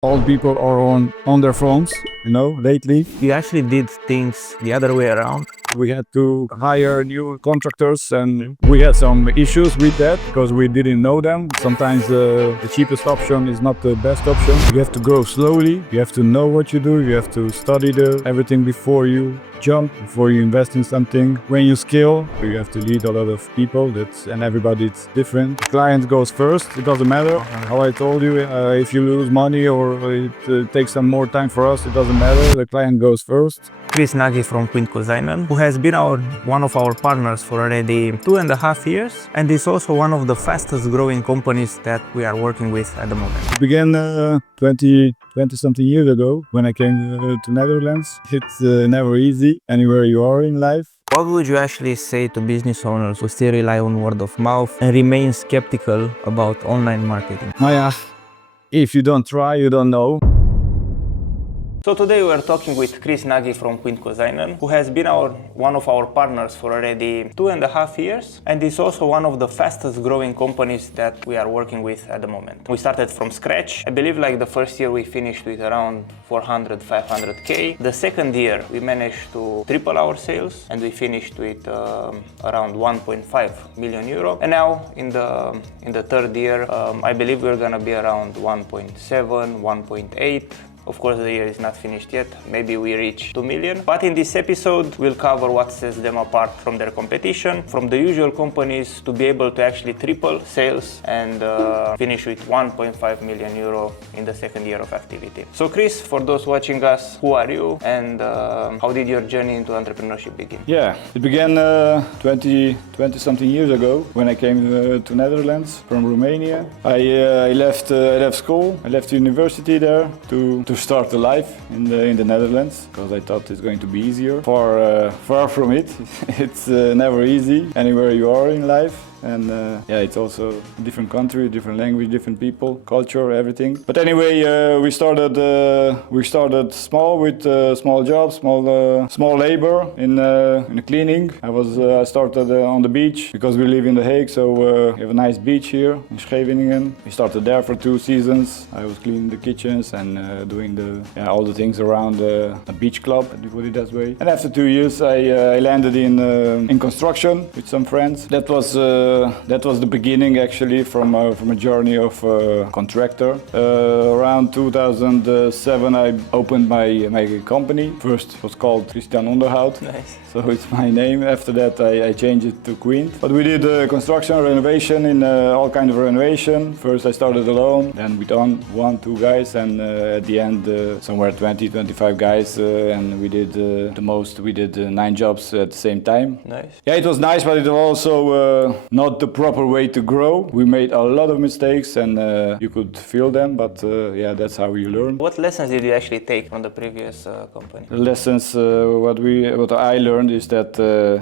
All people are on their phones, lately. We actually did things the other way around. We had to hire new contractors and we had some issues with that because we didn't know them. Sometimes the cheapest option is not the best option. You have to grow slowly. You have to know what you do. You have to study everything before you jump, before you invest in something. When you scale, you have to lead a lot of people, and everybody's different. The client goes first. It doesn't matter. How I told you, if you lose money or it takes some more time for us, it doesn't matter. The client goes first. Kris from Quint Kozijnen, who has been one of our partners for already 2.5 years, and is also one of the fastest growing companies that we are working with at the moment. It began 20 something years ago when I came to Netherlands. It's never easy anywhere you are in life. What would you actually say to business owners who still rely on word of mouth and remain skeptical about online marketing? If you don't try, you don't know. So today we are talking with Kris from Quint Kozijnen, who has been one of our partners for already 2.5 years, and is also one of the fastest growing companies that we are working with at the moment. We started from scratch. I believe like the first year we finished with around 400, 500K. The second year we managed to triple our sales and we finished with around 1.5 million euro. And now in the third year, I believe we're gonna be around 1.7, 1.8. Of course, the year is not finished yet. Maybe we reach 2 million. But in this episode, we'll cover what sets them apart from their competition, from the usual companies, to be able to actually triple sales and finish with 1.5 million euro in the second year of activity. So Kris, for those watching us, who are you and how did your journey into entrepreneurship begin? Yeah, it began 20 something years ago when I came to Netherlands from Romania. I left school, I left university there to start a life in the Netherlands because I thought it's going to be easier. Far from it. It's never easy anywhere you are in life. And it's also a different country, different language, different people, culture, everything. But anyway, we started small with small jobs, small labor in the cleaning. I started on the beach because we live in The Hague, so we have a nice beach here in Scheveningen. We started there for 2 seasons. I was cleaning the kitchens and doing all the things around a beach club, to put it that way. And after 2 years, I landed in construction with some friends. That was the beginning actually from a journey of contractor. Around 2007 I opened my company. First it was called Christian Onderhoud. Nice. So it's my name. After that I changed it to Quint. But we did construction, renovation, in all kind of renovation. First I started alone, then with 2 guys, and at the end somewhere 20-25 guys, and we did the most. We did 9 jobs at the same time. Nice. Yeah, it was nice, but it was also not the proper way to grow. We made a lot of mistakes and you could feel them, but that's how you learn. What lessons did you actually take from the previous company? The lessons, what I learned is that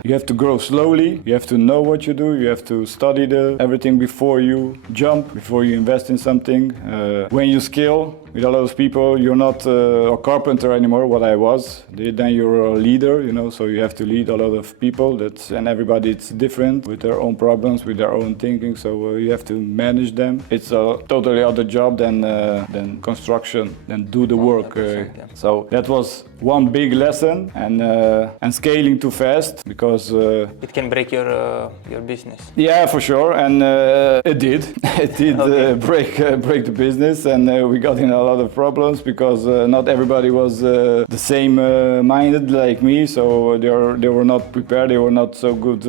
you have to grow slowly, you have to know what you do, you have to study everything before you jump, before you invest in something. When you scale with a lot of people, you're not a carpenter anymore, what I was. Then you're a leader, so you have to lead a lot of people, and everybody is different with their own problems, with their own thinking, so you have to manage them. It's a totally other job than construction, than do the work. So that was one big lesson, and scaling too fast because it can break your business. Yeah, for sure, and it did. It did break the business, and we got in a lot of problems because not everybody was the same minded like me. So they were not prepared. They were not so good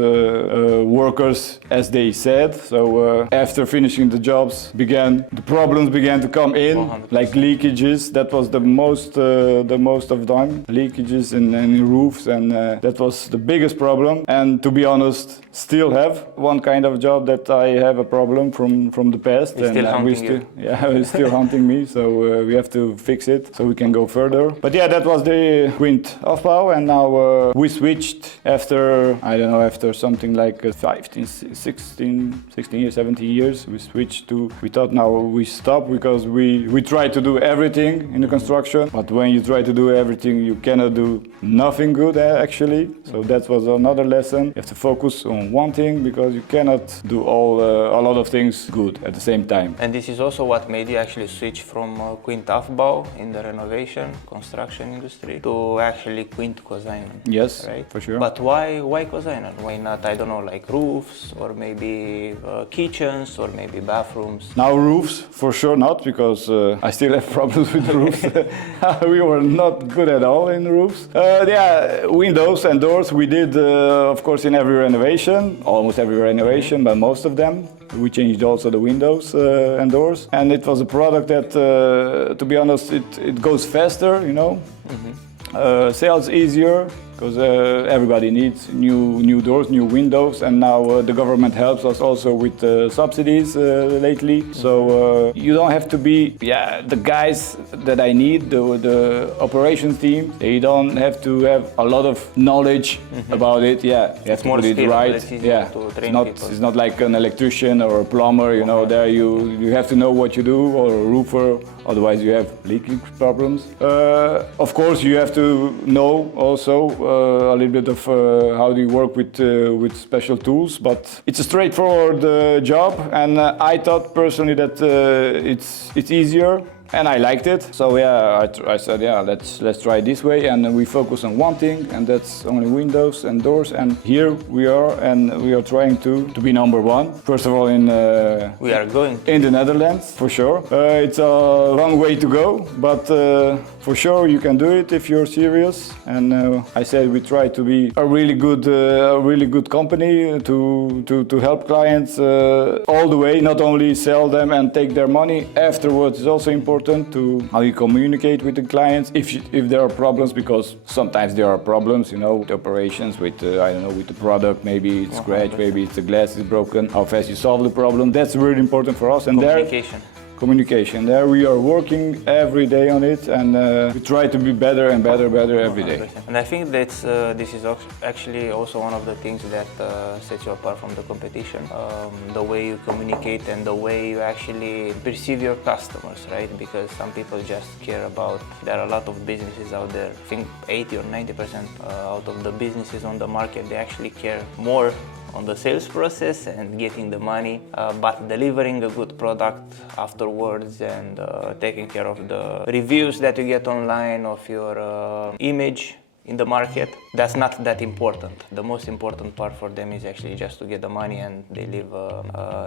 workers as they said. So after finishing the jobs, the problems began to come in, 100%. Like leakages. That was the most of them. Leakages in roofs, and that was the biggest problem. And to be honest, still have one kind of job that I have a problem from the past. It's still haunting you. Yeah, it's still haunting me. So we have to fix it so we can go further. But yeah, that was the Quint Afbouw, and now we switched after something like 16 years, 17 years. We switched to. We thought now we stop because we try to do everything in the construction. But when you try to do everything, you cannot do nothing good actually. So that was another lesson. You have to focus on one thing because you cannot do a lot of things good at the same time. And this is also what made you actually switch from Quint in the renovation, construction industry to actually Quint Kozijnen. Yes, right? for sure. But why Kozijnen? Why not, I don't know, like roofs or maybe kitchens or maybe bathrooms? Now roofs, for sure not, because I still have problems with roofs. We were not good at all in roofs. Yeah, windows and doors we did, of course, in every renovation, almost every renovation, but most of them. We changed also the windows and doors. And it was a product that, to be honest, it goes faster, you know. Sales easier, because everybody needs new doors, new windows, and now the government helps us also with subsidies lately. So you don't have to be, the guys that I need, the operations team. They don't have to have a lot of knowledge about it. Yeah, you have to put it right. Yeah, it's not like an electrician or a plumber. You know, there you have to know what you do, or a roofer. Otherwise, you have leaking problems. Of course, you have to know also a little bit of how do you work with special tools, but it's a straightforward job, and I thought personally that it's easier. And I liked it, so yeah, I said, yeah, let's try it this way, and we focus on one thing, and that's only windows and doors. And here we are, and we are trying to be number one. First of all, in we are going in the Netherlands for sure. It's a long way to go, but for sure you can do it if you're serious. And I said we try to be a really good company to help clients all the way, not only sell them and take their money. Afterwards, it's also important to how you communicate with the clients if there are problems, because sometimes there are problems, you know, with operations, with I don't know, with the product, maybe it's scratched, maybe it's the glass is broken, how fast you solve the problem. That's really important for us. And communication. There we are working every day on it, and we try to be better and better every day. And I think that this is actually also one of the things that sets you apart from the competition. The way you communicate and the way you actually perceive your customers, right? Because some people just care about, there are a lot of businesses out there, I think 80 or 90% out of the businesses on the market, they actually care more on the sales process and getting the money, but delivering a good product afterwards and taking care of the reviews that you get online of your image in the market, that's not that important. The most important part for them is actually just to get the money, and they leave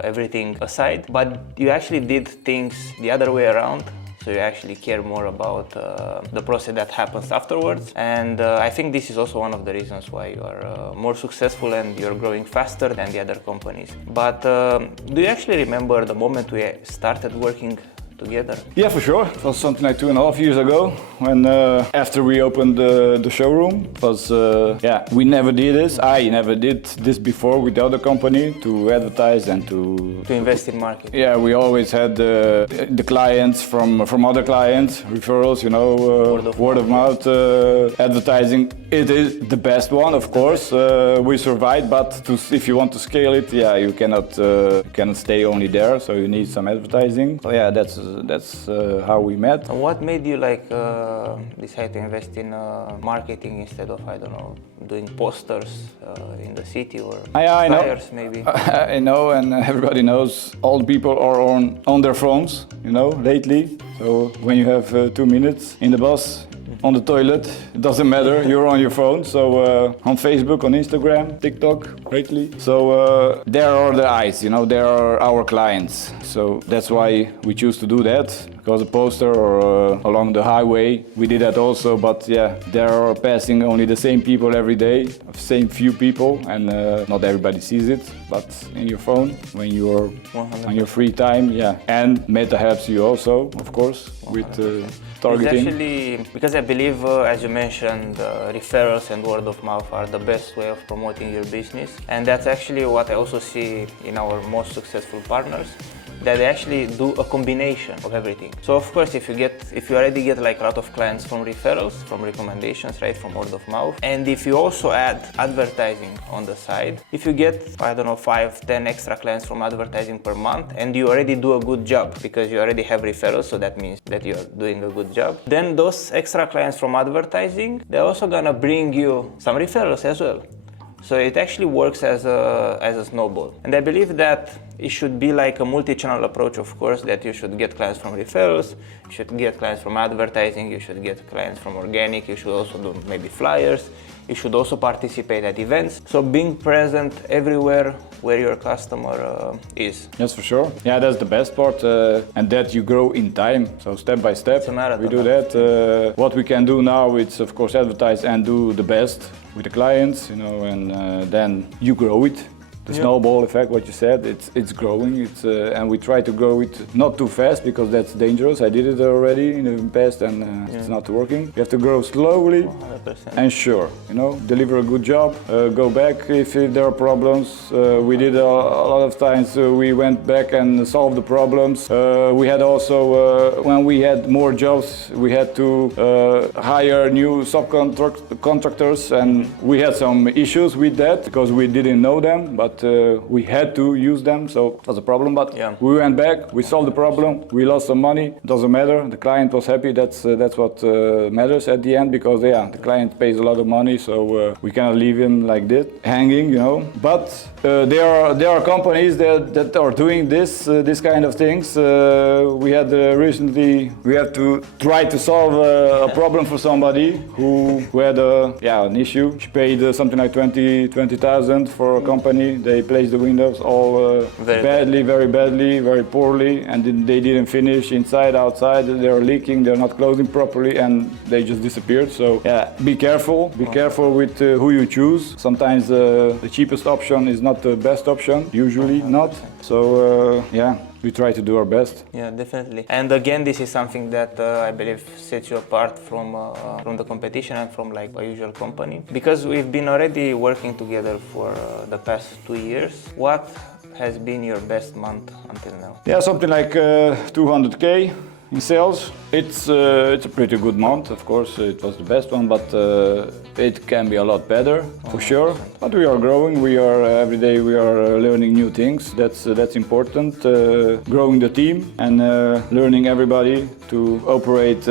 everything aside. But you actually did things the other way around. So you actually care more about the process that happens afterwards. And I think this is also one of the reasons why you are more successful and you're growing faster than the other companies. But do you actually remember the moment we started working together? Yeah, for sure. It was something like 2.5 years ago, when after we opened the showroom. It was we never did this. I never did this before with the other company, to advertise and to invest in marketing. Yeah, we always had the clients from other clients, referrals, you know, word of mouth advertising. It is the best one, of course. We survived, but if you want to scale it, yeah, you cannot stay only there. So you need some advertising. So yeah, that's how we met. And what made you decide to invest in marketing instead of, I don't know, doing posters in the city or flyers maybe? I know, and everybody knows old people are on their phones, you know, lately. So when you have 2 minutes in the bus, on the toilet, it doesn't matter, you're on your phone. So on Facebook, on Instagram, TikTok, lately. So there are the eyes, you know, there are our clients. So that's why we choose to do that, because a poster or along the highway, we did that also, but yeah, there are passing only the same people every day, same few people, and not everybody sees it, but in your phone, when you're on your free time, yeah. And Meta helps you also, of course, with targeting. It's actually, because I believe, as you mentioned, referrals and word of mouth are the best way of promoting your business. And that's actually what I also see in our most successful partners, that they actually do a combination of everything. So of course, if you already get like a lot of clients from referrals, from recommendations, right, from word of mouth, and if you also add advertising on the side, if you get, I don't know, 5-10 extra clients from advertising per month, and you already do a good job because you already have referrals, so that means that you're doing a good job, then those extra clients from advertising, they're also gonna bring you some referrals as well. So it actually works as a snowball. And I believe that it should be like a multi-channel approach, of course, that you should get clients from referrals, you should get clients from advertising, you should get clients from organic, you should also do maybe flyers, you should also participate at events. So being present everywhere where your customer is. Yes, for sure. Yeah, that's the best part, and that you grow in time. So step by step, we do that. What we can do now, it's of course advertise and do the best with the clients, you know, and then you grow it. The snowball effect, what you said, it's growing. And we try to grow it not too fast because that's dangerous. I did it already in the past, and it's not working. You have to grow slowly 100%. and sure. You know, deliver a good job. Go back if there are problems. We did a lot of times. We went back and solved the problems. We had also when we had more jobs, we had to hire new subcontractors, and we had some issues with that because we didn't know them, but we had to use them, so it was a problem. But we went back, we solved the problem, we lost some money, doesn't matter. The client was happy. That's what matters at the end, because the client pays a lot of money, so we cannot leave him like this, hanging, you know. But there are companies that are doing this kind of things. We had recently, we had to try to solve a problem for somebody who had an issue. She paid something like 20,000 for a company. They placed the windows all very badly, very poorly, and they didn't finish inside, outside. They're leaking, they're not closing properly, and they just disappeared. So be careful. Be careful with who you choose. Sometimes the cheapest option is not the best option, usually not. So we try to do our best. Yeah, definitely. And again, this is something that I believe sets you apart from the competition and from like a usual company. Because we've been already working together for the past 2 years. What has been your best month until now? Yeah, something like 200K in sales. It's a pretty good month, of course. It was the best one, but it can be a lot better, for sure. But we are growing. We are every day we are learning new things. That's important. Growing the team and learning everybody to operate.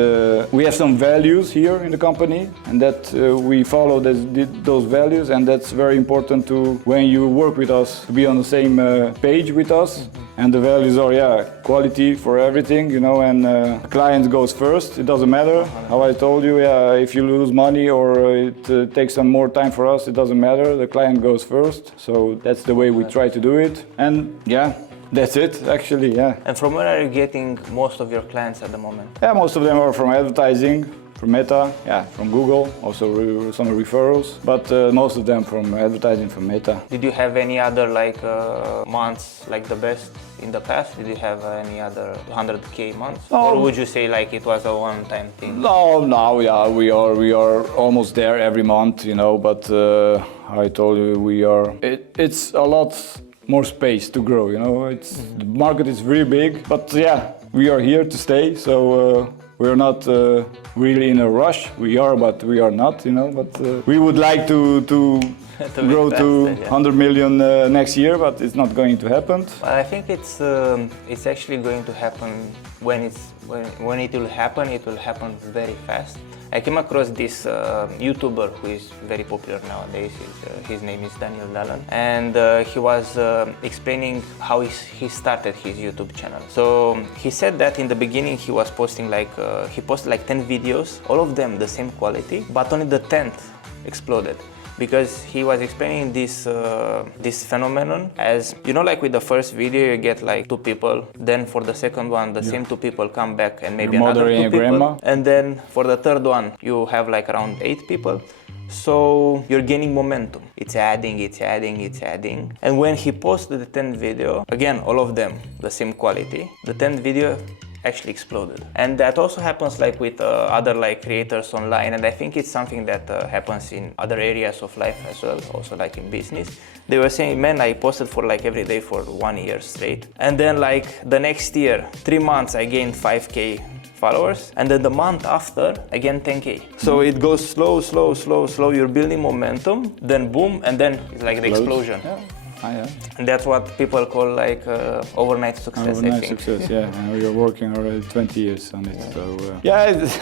We have some values here in the company, and that we follow those values, and that's very important to when you work with us to be on the same page with us. And the values are quality for everything, you know, and clients goes first. It doesn't matter how I told you. If you lose money or it takes some more time for us, it doesn't matter. The client goes first. So that's the way we try to do it. And that's it, actually. And from where are you getting most of your clients at the moment? Most of them are from advertising, from Meta, from Google, also some referrals, but most of them from advertising, from Meta. Did you have any other months like the best in the past? Did you have any other 100K months? Or would you say like it was a one-time thing? No, we are almost there every month, you know, but I told you it's a lot more space to grow, you know. The market is really big, but we are here to stay, so we're not really in a rush. We are, but we are not, you know. But we would like to grow to 100 million next year, but it's not going to happen. I think it's actually going to happen when it will happen. It will happen very fast. I came across this YouTuber who is very popular nowadays. His name is Daniel Dalan, and he was explaining how he started his YouTube channel. So he said that in the beginning he was posting he posted like 10 videos, all of them the same quality, but only the 10th exploded. Because he was explaining this phenomenon as, you know, like with the first video you get like 2 people, then for the second one the same 2 people come back and maybe another 2 people, grandma. And then for the third one you have like around 8 people. So you're gaining momentum. It's adding. And when he posted the 10th video, again, all of them the same quality, the 10th video actually exploded. And that also happens like with other like creators online, and I think it's something that happens in other areas of life as well, also like in business. They were saying, man, I posted for like every day for 1 year straight, and then like the next year, 3 months, I gained 5K followers, and then the month after again 10K. So it goes slow, you're building momentum, then boom, and then it's like the explosion. Yeah. And that's what people call like overnight success, I Overnight think. success, yeah. And we are working already 20 years on it. So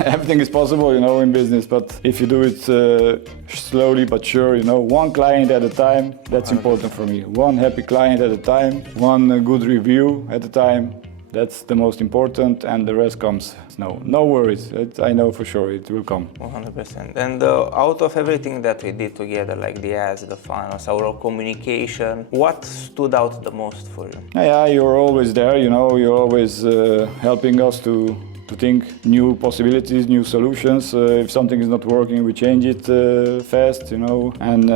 everything is possible, in business. But if you do it slowly but sure, one client at a time, that's important for me. One happy client at a time, one good review at a time. That's the most important, and the rest comes. No worries. I know for sure it will come. 100%. And out of everything that we did together, like the ads, the funnels, our communication, what stood out the most for you? Yeah, you're always there. You're always helping us to think new possibilities, new solutions. If something is not working, we change it fast, And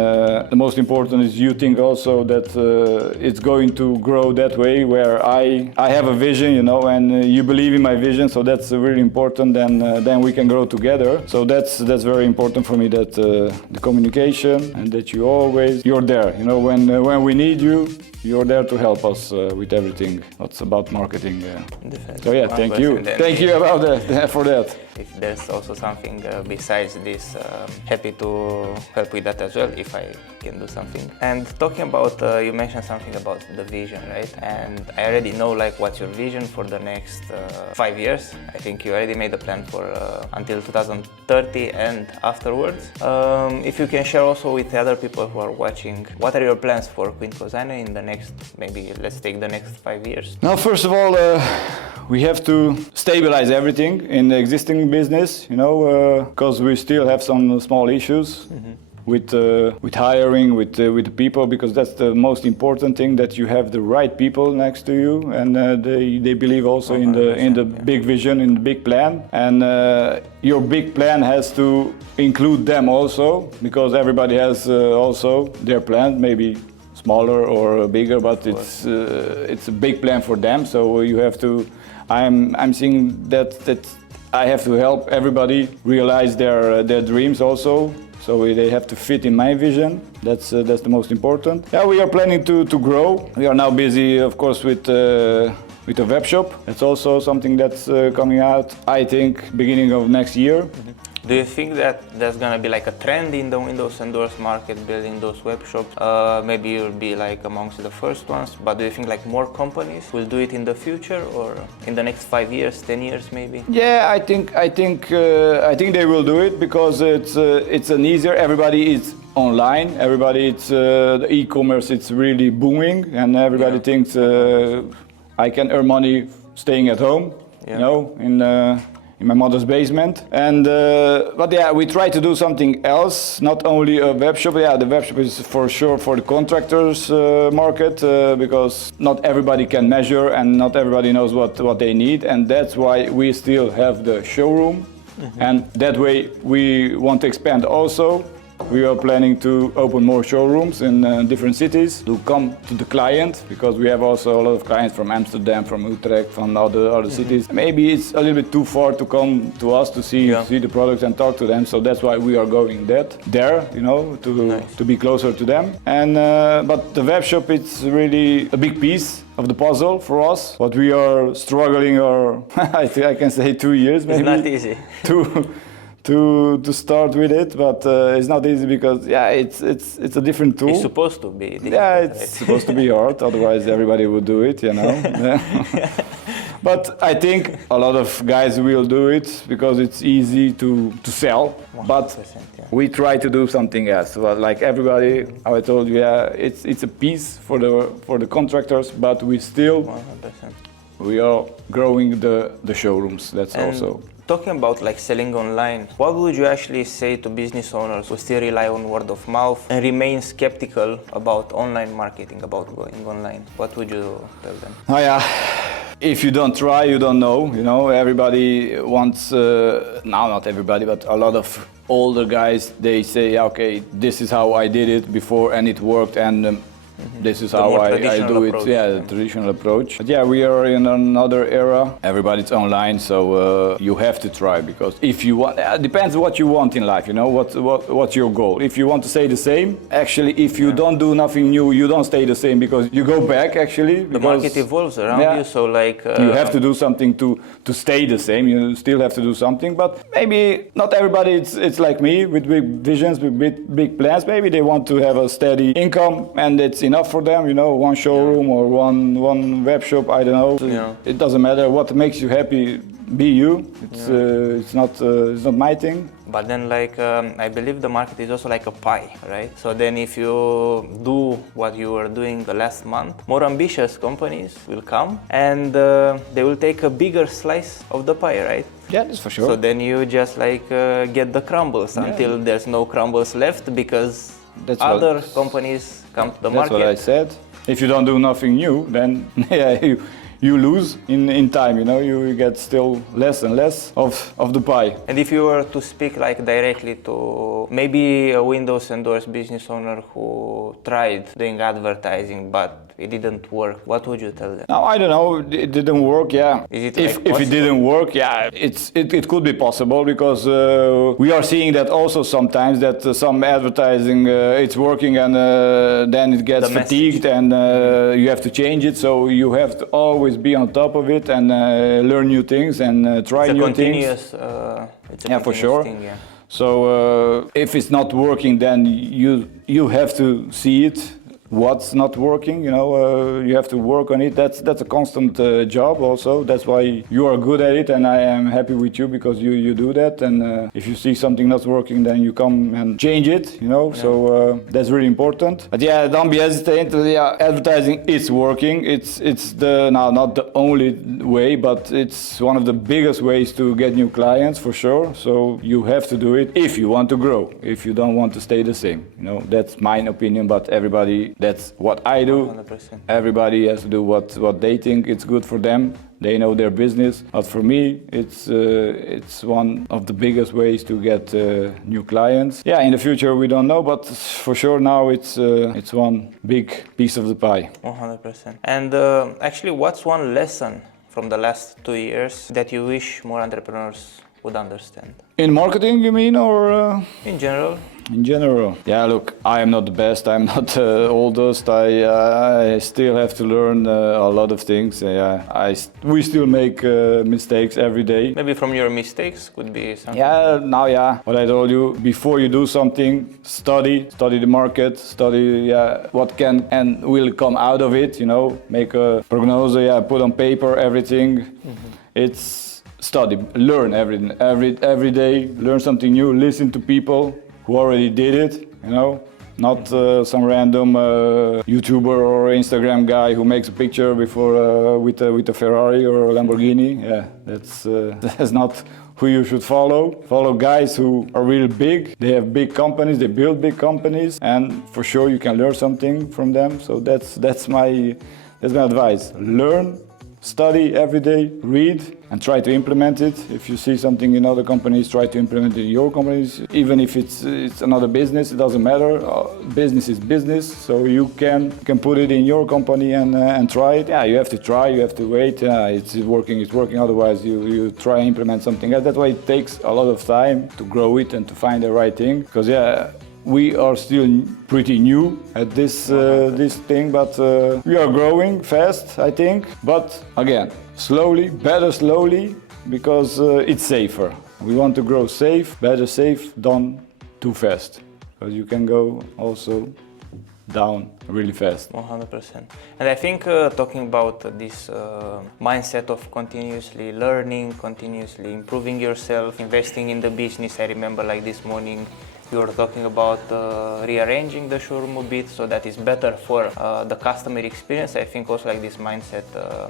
the most important is you think also that it's going to grow that way, where I have a vision, and you believe in my vision. So that's really important. Then we can grow together. So that's very important for me. That the communication and that you're there. When we need you. You're there to help us with everything. That's about marketing. So yeah, thank you. Thank you for that. If there's also something besides this, happy to help with that as well, if I can do something. And talking about, you mentioned something about the vision, right? And I already know like what's your vision for the next 5 years. I think you already made a plan for until 2030 and afterwards. If you can share also with the other people who are watching, what are your plans for Quint Kozijnen in the next, maybe let's take the next 5 years? Now, first of all, we have to stabilize everything in the existing business, because we still have some small issues with hiring, with the people, because that's the most important thing, that you have the right people next to you, and they believe also in the big vision, in the big plan, and your big plan has to include them also, because everybody has also their plan, maybe smaller or bigger, but it's a big plan for them. So you have to. I'm seeing that I have to help everybody realize their dreams also. So they have to fit in my vision. That's the most important. Yeah, we are planning to grow. We are now busy, of course, with a web shop. That's also something that's coming out, I think, beginning of next year. Do you think that there's gonna be like a trend in the windows and doors market, building those web shops? Maybe you'll be like amongst the first ones, but do you think like more companies will do it in the future, or in the next 5 years, 10 years maybe? Yeah, I think they will do it, because it's an easier. Everybody is online. Everybody, it's the e-commerce. It's really booming, and everybody thinks I can earn money staying at home. In my mother's basement, and but yeah, we try to do something else, not only a web shop. Yeah, the web shop is for sure for the contractors market, because not everybody can measure and not everybody knows what they need, and that's why we still have the showroom, and that way we want to expand also. We are planning to open more showrooms in different cities to come to the client, because we have also a lot of clients from Amsterdam, from Utrecht, from other cities. Maybe it's a little bit too far to come to us to see the products and talk to them. So that's why we are going there, to be closer to them. And but the web shop, it's really a big piece of the puzzle for us. But we are struggling, or I think I can say 2 years maybe. It's not easy. To start with it, but it's not easy, because it's a different tool. It's supposed to be difficult. Yeah, it's supposed to be hard, otherwise everybody would do it, But I think a lot of guys will do it because it's easy to sell. 100%, but we try to do something else. Well, like everybody, how I told you, it's a piece for the contractors, but we still 100%. We are growing the showrooms. That's also. Talking about like selling online, what would you actually say to business owners who still rely on word of mouth and remain skeptical about online marketing, about going online? What would you tell them? Oh yeah, if you don't try, you don't know. Everybody wants, not everybody, but a lot of older guys, they say, okay, this is how I did it before and it worked, and this is how I do it. Yeah, the traditional approach. But yeah, we are in another era. Everybody's online, so you have to try, because if you want, it depends what you want in life. What's your goal? If you want to stay the same, actually, if you don't do nothing new, you don't stay the same, because you go back actually. The market evolves around you, so like you have to do something to stay the same. You still have to do something, but maybe not everybody. It's like me with big visions, with big plans. Maybe they want to have a steady income, and it's enough enough for them, you know, one showroom or one web shop, I don't know. Yeah. It doesn't matter what makes you happy, be you. It's not my thing. But then, like, I believe the market is also like a pie, right? So then if you do what you were doing the last month, more ambitious companies will come and they will take a bigger slice of the pie, right? Yeah, that's for sure. So then you just like get the crumbles until there's no crumbles left because other companies come to the market. That's what I said. If you don't do nothing new, then you lose in time, you know, you get still less and less of the pie. And if you were to speak like directly to maybe a windows and doors business owner who tried doing advertising but it didn't work, what would you tell them? Now, I don't know, it didn't work, yeah. Is it if like it didn't work, yeah, it could be possible because we are seeing that also sometimes that some advertising it's working and then it gets fatigued and you have to change it, so you have to always be on top of it and learn new things and try new things. It's a Yeah, for sure. thing, yeah. So if it's not working, then you have to see it. What's not working, you know, you have to work on it. That's a constant job also. That's why you are good at it, and I am happy with you because you do that. And if you see something not working, then you come and change it, you know. Yeah. So that's really important. But yeah, don't be hesitant. Yeah, advertising is working. It's not the only way, but it's one of the biggest ways to get new clients for sure. So you have to do it if you want to grow. If you don't want to stay the same, you know. That's my opinion, but everybody. That's what I do. 100%. Everybody has to do what they think it's good for them. They know their business. But for me, it's one of the biggest ways to get new clients. Yeah, in the future we don't know, but for sure now it's one big piece of the pie. 100%. And actually, what's one lesson from the last 2 years that you wish more entrepreneurs would understand? In marketing, you mean, or? In general. In general, yeah. Look, I am not the best. I'm not the oldest. I still have to learn a lot of things. We still make mistakes every day. Maybe from your mistakes could be something. Yeah. What I told you before you do something, study the market, study what can and will come out of it. You know, make a prognosis. Yeah, put on paper everything. Mm-hmm. It's study, learn every day. Learn something new. Listen to people who already did it, you know, not some random YouTuber or Instagram guy who makes a picture before with a Ferrari or a Lamborghini. Yeah, that's not who you should follow. Follow guys who are really big. They have big companies. They build big companies, and for sure you can learn something from them. So that's my advice. Learn. Study every day, read, and try to implement it. If you see something in other companies, try to implement it in your companies. Even if it's another business, it doesn't matter. Business is business, so you can put it in your company and try it. Yeah, you have to try, you have to wait. It's working. Otherwise, you try and implement something else. That's why it takes a lot of time to grow it and to find the right thing. Because we are still pretty new at this thing, but we are growing fast, I think. But again, slowly, because it's safer. We want to grow safe, better safe than too fast, because you can go also down really fast. 100%. And I think talking about this mindset of continuously learning, continuously improving yourself, investing in the business. I remember like this morning you were talking about rearranging the showroom a bit so that it's better for the customer experience. I think also like this mindset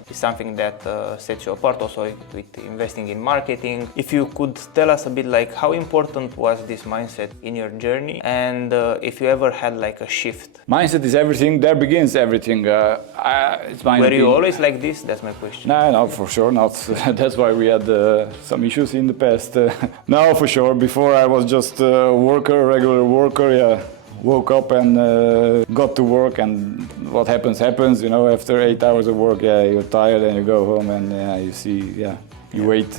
is something that sets you apart also with investing in marketing. If you could tell us a bit like how important was this mindset in your journey, and if you ever had like a shift. Mindset is everything. There begins everything. It's my Were you always like this? That's my question. No, for sure not. That's why we had some issues in the past. No, for sure. Before I was just a regular worker. Yeah, woke up and got to work, and what happens, you know. After 8 hours of work, you're tired and you go home and you see, you wait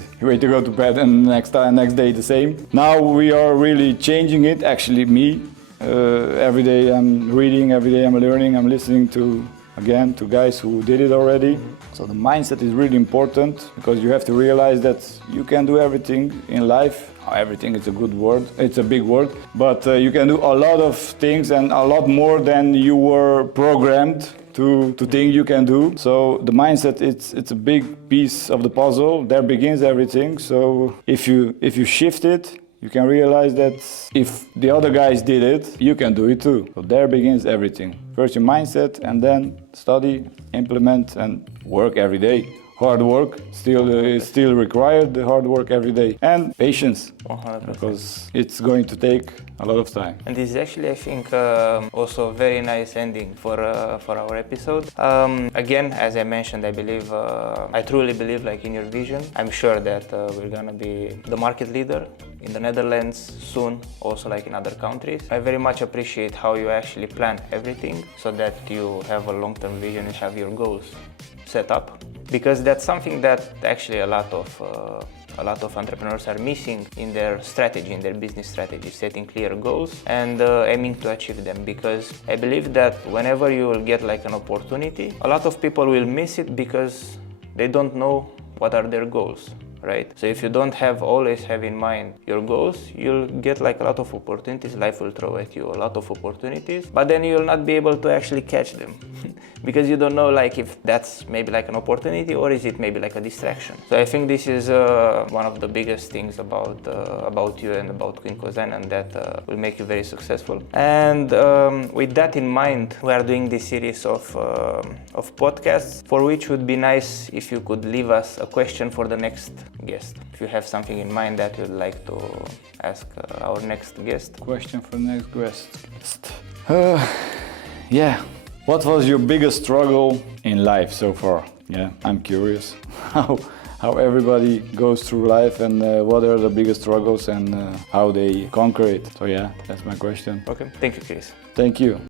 to go to bed, and next day the same. Now we are really changing it. Actually, me, every day I'm reading, every day I'm learning, I'm listening to again, to guys who did it already. So the mindset is really important because you have to realize that you can do everything in life. Everything is a good word, it's a big word, but you can do a lot of things and a lot more than you were programmed to think you can do. So the mindset, it's a big piece of the puzzle. There begins everything. So if you shift it, you can realize that if the other guys did it, you can do it too. So there begins everything. First your mindset, and then study, implement, and work every day. Hard work is still required, the hard work every day. And patience, 100%. because it's going to take a lot of time. And this is actually, I think, also a very nice ending for our episode. Again, as I mentioned, I truly believe like in your vision. I'm sure that we're gonna be the market leader in the Netherlands soon, also like in other countries. I very much appreciate how you actually plan everything so that you have a long-term vision and have your goals set up, because that's something that actually a lot of entrepreneurs are missing in their strategy, in their business strategy, setting clear goals and aiming to achieve them. Because I believe that whenever you will get like an opportunity, a lot of people will miss it because they don't know what are their goals, right? So if you don't always have in mind your goals, you'll get like a lot of opportunities. Life will throw at you a lot of opportunities, but then you'll not be able to actually catch them because you don't know like if that's maybe like an opportunity or is it maybe like a distraction. So I think this is one of the biggest things about you and about Quint Kozijnen that will make you very successful. And with that in mind, we are doing this series of podcasts, for which would be nice if you could leave us a question for the next guest. If you have something in mind that you'd like to ask our next guest. Question for next guest. Yeah. What was your biggest struggle in life so far? Yeah, I'm curious how everybody goes through life and what are the biggest struggles and how they conquer it. So yeah, that's my question. Okay, thank you, Kris. Thank you.